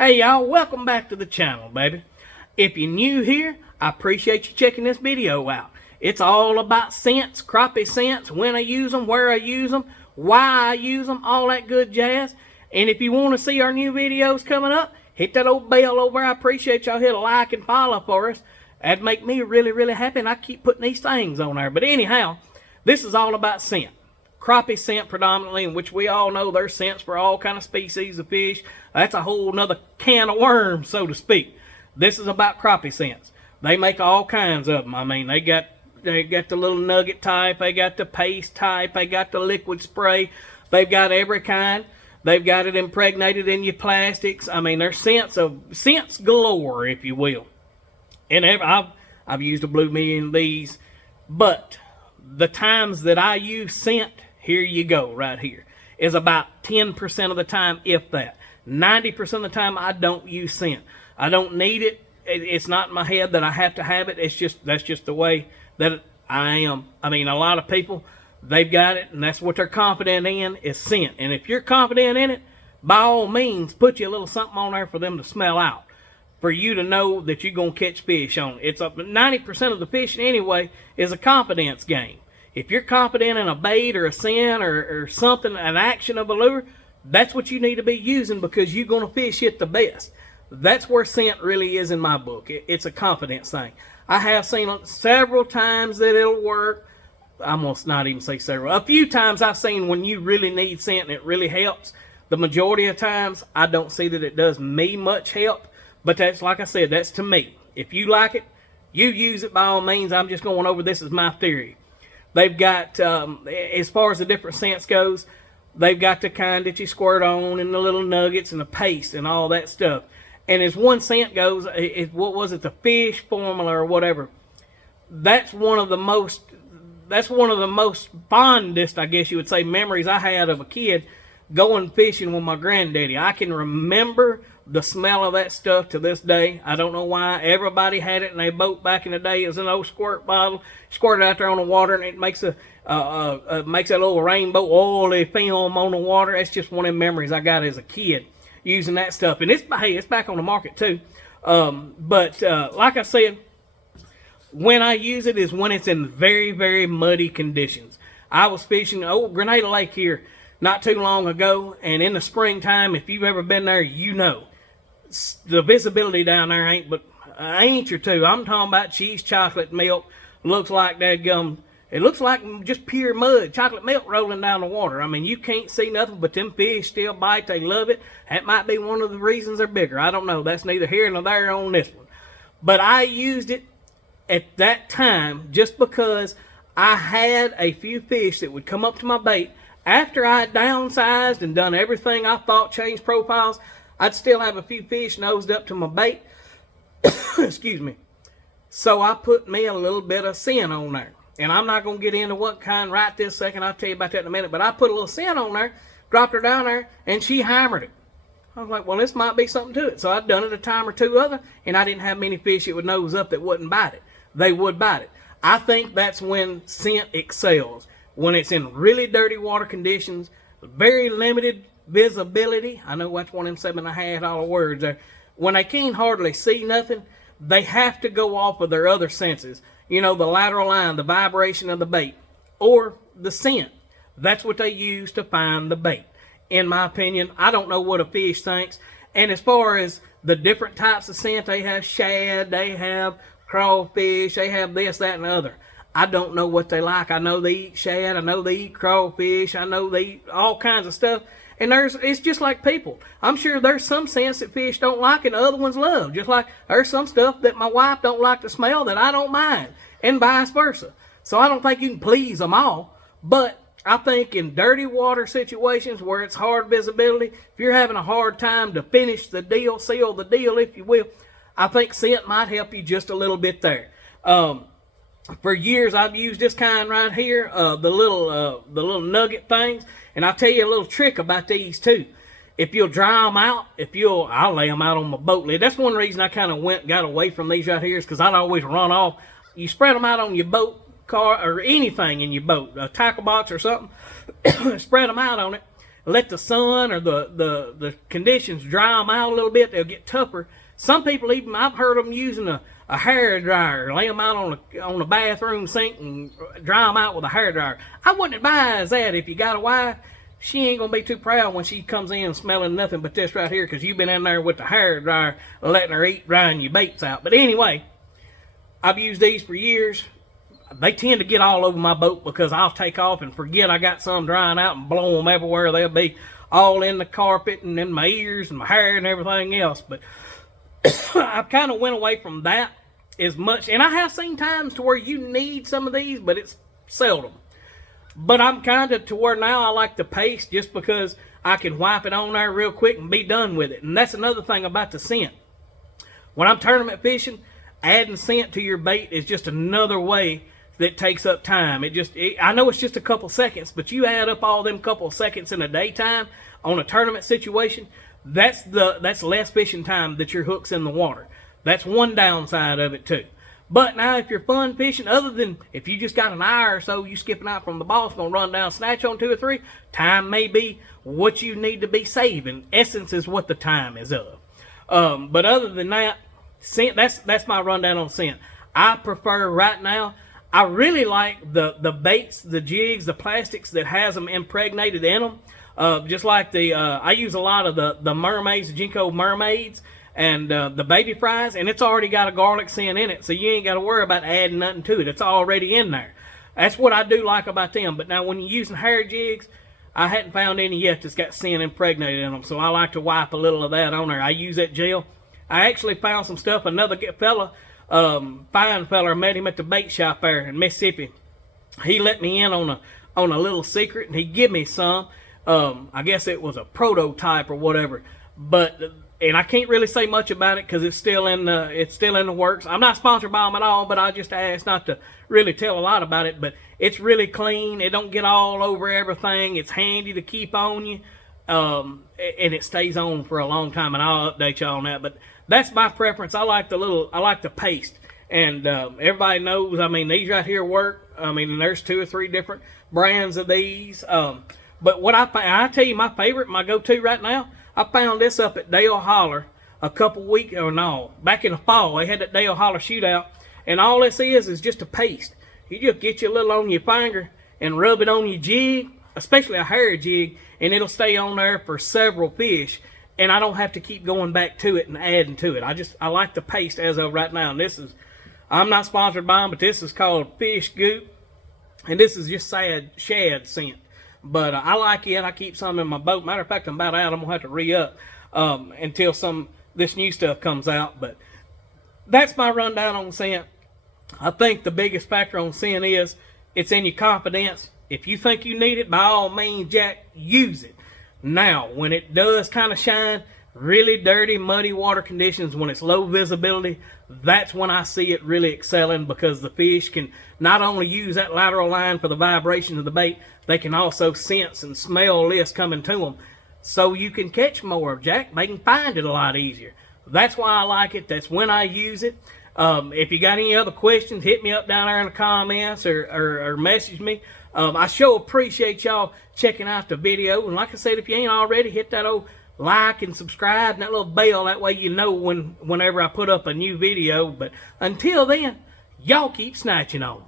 Hey y'all, welcome back to the channel, baby. If you're new here, I appreciate you checking this video out. It's all about scents, crappie scents, when I use them, where I use them, why I use them, all that good jazz. And if you want to see our new videos coming up, hit that old bell over. I appreciate y'all hit a like and follow for us. That'd make me really, really happy, and I keep putting these things on there. But anyhow, this is all about scent. Crappie scent predominantly, in which we all know there's scents for all kind of species of fish. That's a whole nother can of worms, so to speak. This is about crappie scents. They make all kinds of them. I mean, they got the little nugget type, they got the paste type, they got the liquid spray. They've got every kind. They've got it impregnated in your plastics. I mean, there's scents galore, if you will. And I've used a blue million of these, but the times that I use scent, here you go, right here, is about 10% of the time, if that. 90% of the time, I don't use scent. I don't need it. It's not in my head that I have to have it. That's just the way that I am. I mean, a lot of people, they've got it, and that's what they're confident in, is scent. And if you're confident in it, by all means, put you a little something on there for them to smell out, for you to know that you're going to catch fish on it. It's up 90% of the fishing anyway is a confidence game. If you're confident in a bait or a scent or something, an action of a lure, that's what you need to be using, because you're going to fish it the best. That's where scent really is in my book. It's a confidence thing. I have seen several times that it'll work. I'm going to not even say several. A few times I've seen when you really need scent and it really helps. The majority of times, I don't see that it does me much help. But that's, like I said, that's to me. If you like it, you use it by all means. I'm just going over this as my theory. They've got, as far as the different scents goes, they've got the kind that you squirt on and the little nuggets and the paste and all that stuff. And as one scent goes, what was it, the fish formula or whatever, that's one of the most fondest, I guess you would say, memories I had of a kid going fishing with my granddaddy. I can remember the smell of that stuff to this day. I don't know why. Everybody had it in a boat back in the day. It was an old squirt bottle. Squirt it out there on the water, and it makes makes that little rainbow oily film on the water. That's just one of the memories I got as a kid using that stuff. And it's back on the market too. But like I said, when I use it is when it's in very, very muddy conditions. I was fishing old Grenada Lake here not too long ago, and in the springtime, if you've ever been there, you know the visibility down there ain't but an inch or two. I'm talking about cheese chocolate milk. Looks like that gum. It looks like just pure mud, chocolate milk rolling down the water. I mean, you can't see nothing, but them fish still bite. They love it. That might be one of the reasons they're bigger. I don't know. That's neither here nor there on this one. But I used it at that time just because I had a few fish that would come up to my bait. After I had downsized and done everything I thought, changed profiles, I'd still have a few fish nosed up to my bait. Excuse me. So I put me a little bit of scent on there. And I'm not going to get into what kind right this second. I'll tell you about that in a minute. But I put a little scent on there, dropped her down there, and she hammered it. I was like, well, this might be something to it. So I'd done it a time or two other, and I didn't have many fish that would nose up that wouldn't bite it. They would bite it. I think that's when scent excels. When it's in really dirty water conditions, very limited visibility. I know that's one of them $7.5 words there. When they can't hardly see nothing, they have to go off of their other senses. You know, the lateral line, the vibration of the bait, or the scent. That's what they use to find the bait. In my opinion, I don't know what a fish thinks. And as far as the different types of scent, they have shad, they have crawfish, they have this, that, and the other. I don't know what they like. I know they eat shad. I know they eat crawfish. I know they eat all kinds of stuff. And it's just like people. I'm sure there's some scents that fish don't like and other ones love. Just like there's some stuff that my wife don't like to smell that I don't mind. And vice versa. So I don't think you can please them all. But I think in dirty water situations where it's hard visibility, if you're having a hard time to finish the deal, seal the deal, if you will, I think scent might help you just a little bit there. For years, I've used this kind right here, the little nugget things. And I'll tell you a little trick about these too. If you'll dry them out, I'll lay them out on my boat lid. That's one reason I kind of got away from these right here, is because I'd always run off. You spread them out on your boat car or anything in your boat, a tackle box or something, spread them out on it, let the sun or the conditions dry them out a little bit, they'll get tougher. Some people even, I've heard them using a hair dryer, lay them out on the bathroom sink and dry them out with a hair dryer. I wouldn't advise that if you got a wife. She ain't gonna be too proud when she comes in smelling nothing but this right here, because you've been in there with the hair dryer letting her eat, drying your baits out. But anyway, I've used these for years. They tend to get all over my boat because I'll take off and forget I got some drying out and blow them everywhere. They'll be all in the carpet and in my ears and my hair and everything else. But I've kind of went away from that as much. And I have seen times to where you need some of these, but it's seldom. But I'm kind of to where now I like the paste, just because I can wipe it on there real quick and be done with it. And that's another thing about the scent. When I'm tournament fishing, adding scent to your bait is just another way that takes up time. I know it's just a couple seconds, but you add up all them couple seconds in a daytime on a tournament situation, that's less fishing time that your hook's in the water. That's one downside of it too. But now if you're fun fishing, other than if you just got an hour or so, you skipping out from the boss, gonna run down, snatch on 2 or 3, time may be what you need to be saving. Essence is what the time is of. But other than that, scent, that's my rundown on scent. I prefer right now, I really like the baits, the jigs, the plastics that has them impregnated in them. Just like I use a lot of the mermaids, the Jinko mermaids, and the baby fries, and it's already got a garlic scent in it, so you ain't got to worry about adding nothing to it. It's already in there. That's what I do like about them. But now when you're using hair jigs, I hadn't found any yet that's got scent impregnated in them, so I like to wipe a little of that on there. I use that gel. I actually found some stuff. Another fella, fine fella, I met him at the bait shop there in Mississippi. He let me in on a little secret, and he give me some. I guess it was a prototype or whatever, and I can't really say much about it because it's still in the works. I'm not sponsored by them at all, but I just asked not to really tell a lot about it. But it's really clean. It don't get all over everything. It's handy to keep on you, and it stays on for a long time. And I'll update y'all on that. But that's my preference. I like the paste, and everybody knows. I mean, these right here work. I mean, there's 2 or 3 different brands of these. But what I tell you, my favorite, my go-to right now. I found this up at Dale Holler a couple weeks, or no, back in the fall. They had that Dale Holler shootout, and all this is just a paste. You just get you a little on your finger and rub it on your jig, especially a hair jig, and it'll stay on there for several fish, and I don't have to keep going back to it and adding to it. I like the paste as of right now, and I'm not sponsored by them, but this is called Fish Goop, and this is just shad scent. But I like it. I keep some in my boat. Matter of fact, I'm about out. I'm going to have to re-up until this new stuff comes out. But that's my rundown on scent. I think the biggest factor on scent is it's in your confidence. If you think you need it, by all means, Jack, use it. Now, when it does kind of shine, really dirty, muddy water conditions, when it's low visibility, that's when I see it really excelling, because the fish can not only use that lateral line for the vibration of the bait, they can also sense and smell this coming to them. So you can catch more, Jack. They can find it a lot easier. That's why I like it. That's when I use it. If you got any other questions, hit me up down there in the comments or message me. I sure appreciate y'all checking out the video. And like I said, if you ain't already, hit that old like and subscribe and that little bell. That way you know whenever I put up a new video. But until then, y'all keep snatching on.